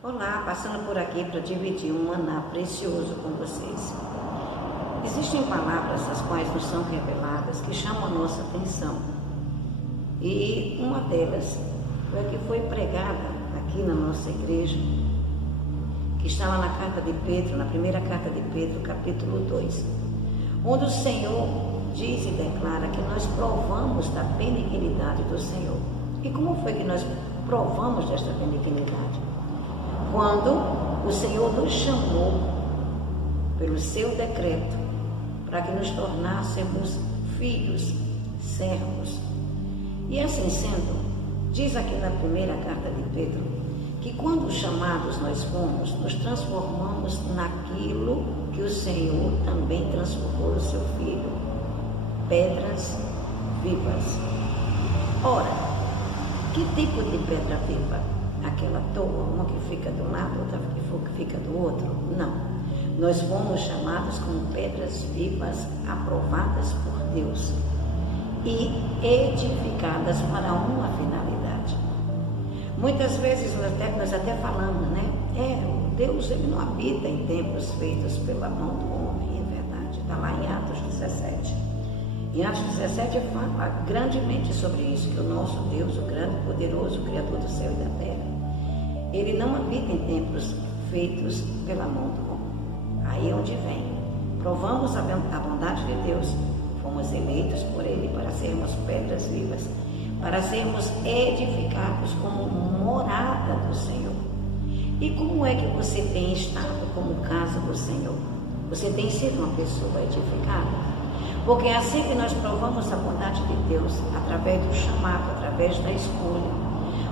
Olá, passando por aqui para dividir um maná precioso com vocês. Existem palavras as quais nos são reveladas que chamam a nossa atenção. E uma delas foi a que foi pregada aqui na nossa igreja, que está lá na carta de Pedro, na primeira carta de Pedro, capítulo 2, onde o Senhor diz e declara que nós provamos da benignidade do Senhor. E como foi que nós provamos desta benignidade? Quando o Senhor nos chamou pelo seu decreto para que nos tornássemos filhos, servos. E assim sendo, diz aqui na primeira carta de Pedro, que quando chamados nós fomos, nos transformamos naquilo que o Senhor também transformou o seu Filho, pedras vivas. Ora, que tipo de pedra viva? Aquela toa, uma que fica de um lado, outra que fica do outro? Não. Nós fomos chamados como pedras vivas, aprovadas por Deus e edificadas para uma finalidade. Muitas vezes nós até falamos, né? Deus ele não habita em templos feitos pela mão do homem, é verdade. Está lá em Atos 17. Em Atos 17 fala grandemente sobre isso, que o nosso Deus, o grande, poderoso, Criador do céu e da terra, ele não habita em templos feitos pela mão do homem. Aí é onde vem. Provamos a bondade de Deus, fomos eleitos por Ele para sermos pedras vivas, para sermos edificados como morada do Senhor. E como é que você tem estado como casa do Senhor? Você tem sido uma pessoa edificada? Porque é assim que nós provamos a bondade de Deus, através do chamado, através da escolha.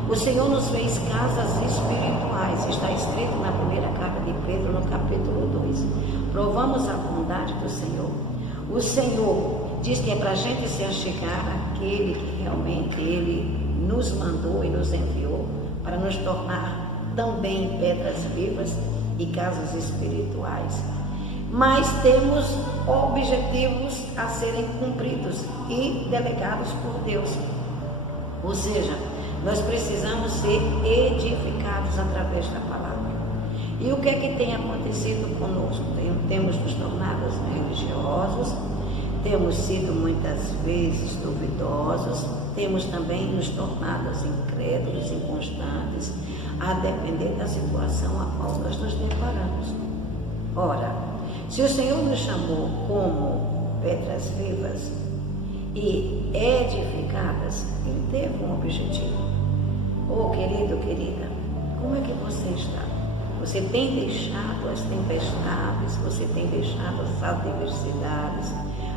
O Senhor nos fez casas espirituais, está escrito na primeira carta de Pedro, no capítulo 2. Provamos a bondade do Senhor. O Senhor diz que é para a gente se achegar àquele que realmente Ele nos mandou e nos enviou para nos tornar também pedras vivas e casas espirituais. Mas temos objetivos a serem cumpridos e delegados por Deus. Ou seja, nós precisamos ser edificados através da palavra. E o que é que tem acontecido conosco? Temos nos tornado religiosos, temos sido muitas vezes duvidosos, temos também nos tornado incrédulos, inconstantes, a depender da situação a qual nós nos deparamos. Ora, se o Senhor nos chamou como pedras vivas e edificadas, Ele teve um objetivo. Oh, querido, querida, como é que você está? Você tem deixado as tempestades, você tem deixado as adversidades,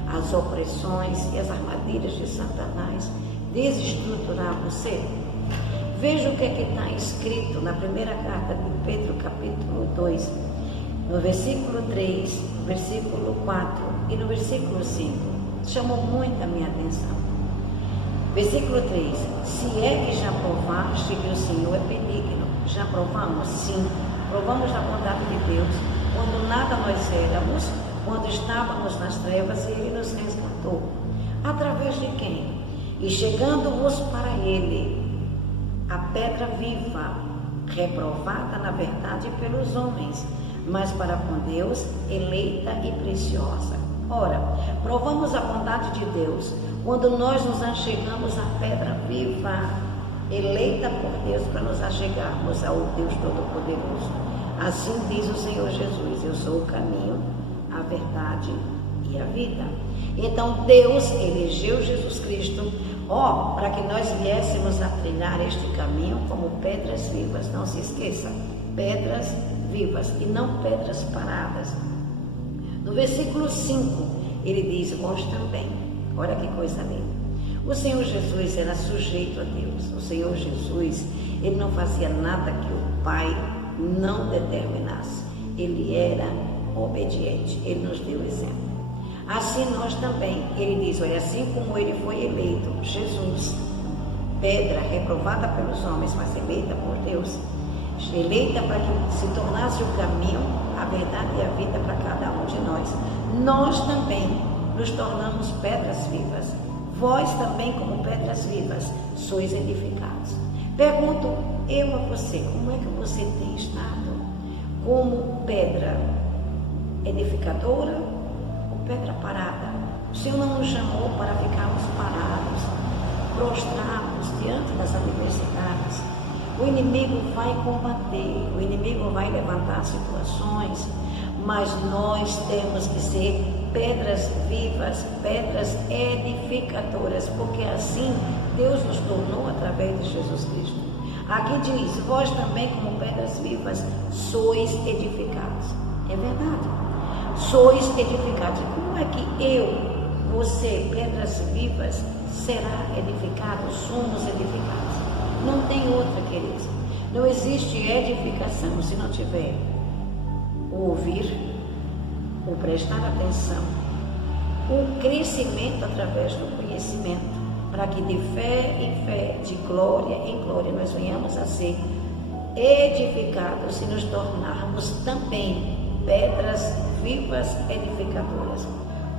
as opressões e as armadilhas de Satanás desestruturar você? Veja o que é que está escrito na primeira carta de Pedro, capítulo 2, no versículo 3, no versículo 4 e no versículo 5. Chamou muito a minha atenção. Versículo 3. Se é que já provaste que o Senhor é benigno. Já provamos? Sim. Provamos da bondade de Deus. Quando nada nós éramos, quando estávamos nas trevas, Ele nos resgatou. Através de quem? E chegando-vos para Ele, a pedra viva, reprovada na verdade pelos homens, mas para com Deus, eleita e preciosa. Ora, provamos a bondade de Deus quando nós nos achegamos à pedra viva, eleita por Deus para nos achegarmos ao Deus Todo-Poderoso. Assim diz o Senhor Jesus: eu sou o caminho, a verdade e a vida. Então Deus elegeu Jesus Cristo, para que nós viéssemos a trilhar este caminho como pedras vivas. Não se esqueça, pedras vivas e não pedras paradas. No versículo 5, ele diz: vós também. Olha que coisa linda. O Senhor Jesus era sujeito a Deus. O Senhor Jesus, ele não fazia nada que o Pai não determinasse. Ele era obediente. Ele nos deu exemplo. Assim nós também. Ele diz: olha, assim como ele foi eleito, Jesus, pedra reprovada pelos homens, mas eleita por Deus, eleita para que se tornasse o caminho, a verdade e a vida para cada um de nós. Nós também nos tornamos pedras vivas. Vós também, como pedras vivas, sois edificados. Pergunto eu a você, como é que você tem estado? Como pedra edificadora ou pedra parada? O Senhor não nos chamou para ficarmos parados, prostrados diante das adversidades. O inimigo vai combater, o inimigo vai levantar situações, mas nós temos que ser pedras vivas, pedras edificadoras, porque assim Deus nos tornou através de Jesus Cristo. Aqui diz, vós também como pedras vivas sois edificados. É verdade, sois edificados. Como é que eu, você, pedras vivas, será edificado, somos edificados? Não tem outra, queridos. Não existe edificação se não tiver o ouvir, o prestar atenção, o crescimento através do conhecimento, para que de fé em fé, de glória em glória, nós venhamos a ser edificados e nos tornarmos também pedras vivas edificadoras.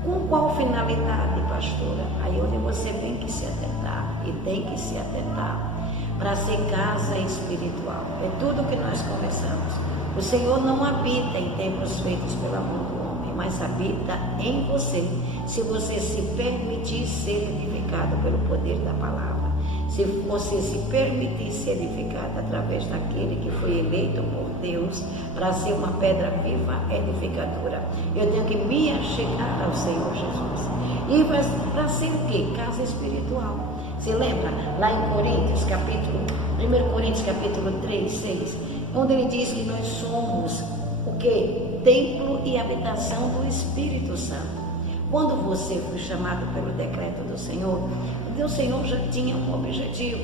Com qual finalidade, pastora? Aí onde você tem que se atentar e tem que se atentar para ser casa espiritual. É tudo que nós começamos. O Senhor não habita em templos feitos pela mão do homem, mas habita em você, se você se permitir ser edificado pelo poder da palavra. Se você se permitir ser edificado através daquele que foi eleito por Deus para ser uma pedra viva edificadora. Eu tenho que me achegar ao Senhor Jesus. E para ser o quê? Casa espiritual. Você lembra lá em Coríntios, 1 Coríntios capítulo 3, 6, onde ele diz que nós somos o quê? Templo e habitação do Espírito Santo. Quando você foi chamado pelo decreto do Senhor, o Senhor já tinha um objetivo.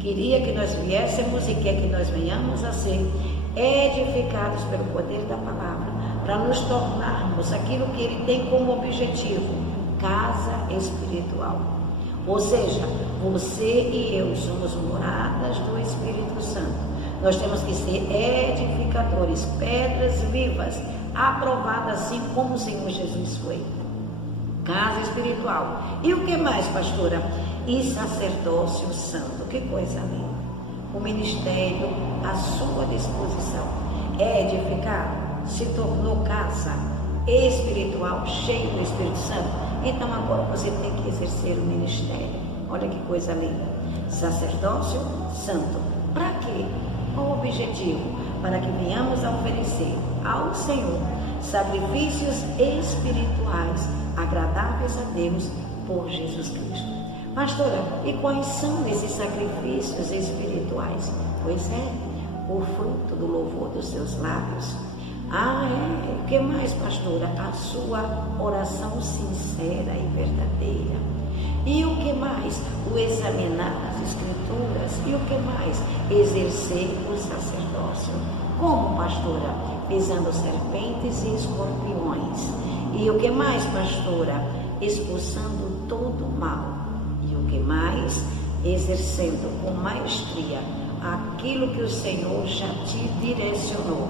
Queria que nós viéssemos e quer que nós venhamos a ser edificados pelo poder da palavra, para nos tornarmos aquilo que Ele tem como objetivo, casa espiritual. Ou seja, você e eu somos moradas do Espírito Santo. Nós temos que ser edificadores, pedras vivas, aprovadas assim como o Senhor Jesus foi. Casa espiritual. E o que mais, pastora? E sacerdócio santo. Que coisa linda. O ministério à sua disposição. É edificado, se tornou casa espiritual, cheio do Espírito Santo. Então agora você tem que exercer o ministério. Olha que coisa linda. Sacerdócio santo. Para quê? Qual o objetivo? Para que venhamos a oferecer ao Senhor sacrifícios espirituais agradáveis a Deus por Jesus Cristo. Pastora, e quais são esses sacrifícios espirituais? Pois é, o fruto do louvor dos seus lábios. O que mais, pastora? A sua oração sincera e verdadeira. E o que mais? O examinar as escrituras. E o que mais? Exercer o sacerdócio. Como, pastora? Pisando serpentes e escorpiões. E o que mais, pastora? Expulsando todo o mal. E o que mais? Exercendo com maestria aquilo que o Senhor já te direcionou.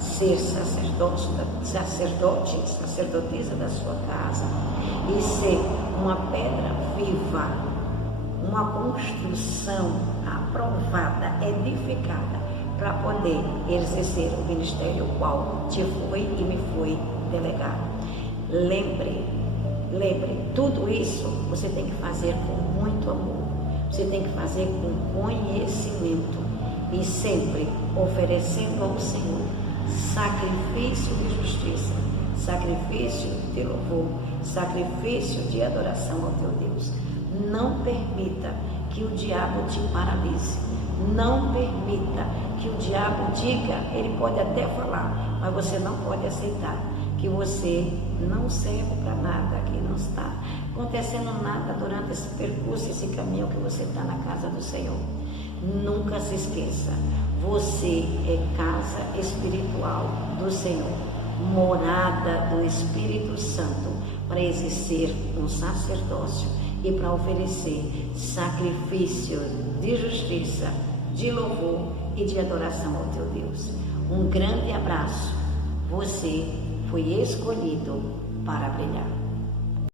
Ser sacerdotisa da sua casa. E ser uma pedra viva, uma construção aprovada, edificada, para poder exercer o ministério qual te foi e me foi delegado. Lembre, tudo isso você tem que fazer com muito amor, você tem que fazer com conhecimento e sempre oferecendo ao Senhor sacrifício de justiça, sacrifício de louvor, sacrifício de adoração ao teu Deus. Não permita que o diabo te paralise, não permita que o diabo diga, ele pode até falar, mas você não pode aceitar que você não serve para nada, que não está acontecendo nada durante esse percurso, esse caminho que você está na casa do Senhor. Nunca se esqueça, você é casa espiritual do Senhor, morada do Espírito Santo, para exercer um sacerdócio e para oferecer sacrifícios de justiça, de louvor e de adoração ao teu Deus. Um grande abraço. Você foi escolhido para brilhar.